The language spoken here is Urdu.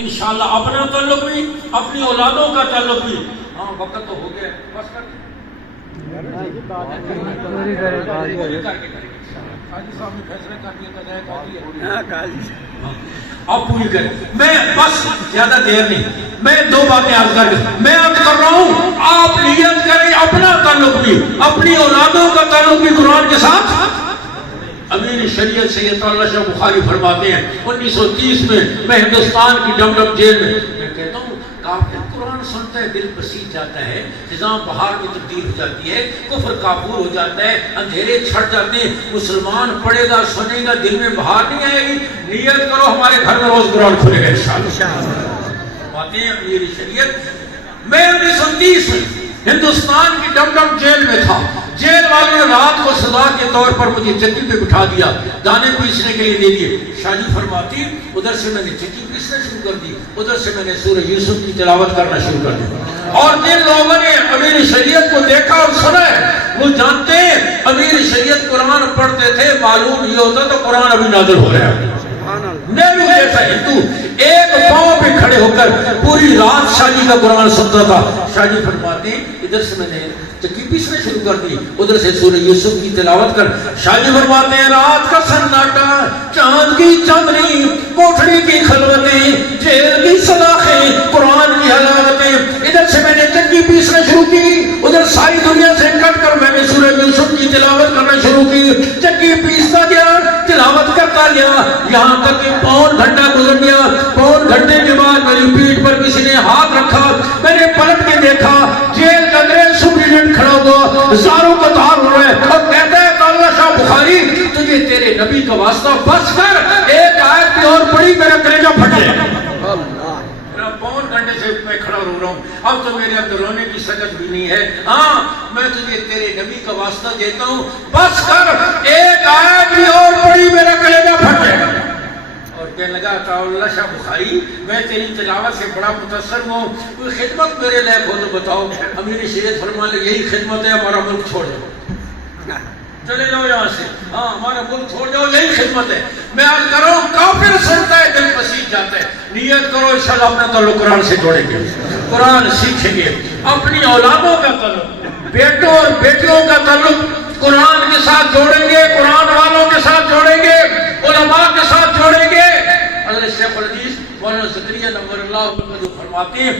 انشاءاللہ اپنا تعلق بھی، اپنی اولادوں کا تعلق بھی۔ ہاں وقت تو ہو گیا، بس کر آپ پوری کریں۔ میں بس زیادہ دیر نہیں، میں دو باتیں عرض کر کے میں عرض کر رہا ہوں، آپ نیت کریں اپنا تعلق بھی، اپنی اولادوں کا تعلق بھی قرآن کے ساتھ۔ امیر شریعت سید اللہ شاہ بخاری فرماتے ہیں 1930 میں ہندوستان کی ڈمڈم جیل میں کہتا ہوں کافر قرآن سنتا ہے دل پسیج جاتا ہے، خزاں بہار میں تبدیل ہو جاتی ہے، کفر کافور ہو جاتا ہے، اندھیرے چھٹ جاتے ہیں، مسلمان پڑھے گا سنے گا دل میں بہار نہیں آئے گی۔ نیت کرو ہمارے گھر میں روز قرآن کھلے گا انشاءاللہ۔ فرماتے ہیں امیر شریعت میں 1930 میں ہندوستان کی ڈمڈم جیل میں تھا، جیل والوں نے رات کو سزا کے طور پر مجھے چکی پہ بٹھا دیا، دانے پیسنے کے لیے دے دیے۔ شاہ جی فرماتی ادھر سے میں نے چکی پیسنا شروع کر دی، ادھر سے میں نے سورہ یوسف کی تلاوت کرنا شروع کر دی، اور جن لوگوں نے امیر شریعت کو دیکھا اور سنا ہے وہ جانتے ہیں امیر شریعت قرآن پڑھتے تھے، معلوم یہ ہوتا تو قرآن ابھی نازل ہو رہا ہے۔ نیلو جیسا ہندو ایک پاؤں پہ کھڑے ہو کر پوری رات شاہ جی کا قرآن سنتا تھا۔ شاہ جی فرماتے ہیں ادھر سے میں نے چکی پیسنا شروع کر دی، ادھر سے سورہ یوسف کی تلاوت کر۔ شاہ جی فرماتے ہیں رات کا سناٹا، چاند کی چمنی، کوٹھڑی کی خلوتیں، جیل کی سلاخیں، قرآن کی حلاوتیں، ادھر سے میں نے چکی پیسنا شروع کی، ادھر ساری دنیا سے کٹ کر میں نے سورہ یوسف کی تلاوت کرنا شروع کی، چکی پیستا گیا، تلاوت کرتا گیا، یہاں تک کہ پون گھنٹہ گزر گیا۔ پون گھنٹے کے بعد میری پیٹھ پر کسی نے ہاتھ رکھا، میں نے پلٹ کے دیکھا، جیل کا انگریز سپرڈنٹ کھڑا ہوا، ہزاروں قطار ہو رہے اور کہتا ہے اللہ شاہ بخاری تجھے تیرے نبی کا واسطہ بس کر، ایک آیت کی اور پڑھی میرا کلیجہ پھٹ جائے۔ پون گھنٹے سے میں کھڑا رو رہا ہوں، اب تو میرے اندر رونے کی سکت بھی نہیں ہے۔ ہاں میں تجھے تیرے نبی کا واسطہ دیتا ہوں، بس کر، ایک آیت بھی اور پڑھی میرا کلیجہ پھٹ جائے۔ اور کہنے لگا اللہ شاہ بخاری میں تیری تلاوت سے بڑا متاثر ہوں، کوئی خدمت میرے لائق ہو تو بتاؤ۔ امیر شریعت فرمانے لگے یہی خدمت ہے، ہمارا ملک چھوڑ جاؤ، چلے جاؤ یہاں سے، ہاں ہمارا ملک چھوڑ جاؤ، یہی خدمت ہے۔ میں آج کر رہا ہوں کافر سنتا ہے دل پسیج جاتا ہے۔ نیت کرو انشاءاللہ اپنا تعلق قرآن سے جوڑیں گے، قرآن سیکھیں گے، اپنی اولادوں کا تعلق، بیٹوں اور بیٹیوں کا تعلق قرآن کے ساتھ جوڑیں گے، قرآن والوں کے ساتھ جوڑیں گے، علماء کے ساتھ جوڑیں گے۔ حضرت شیخ الحدیث مولانا زکریا نور اللہ فرماتے ہیں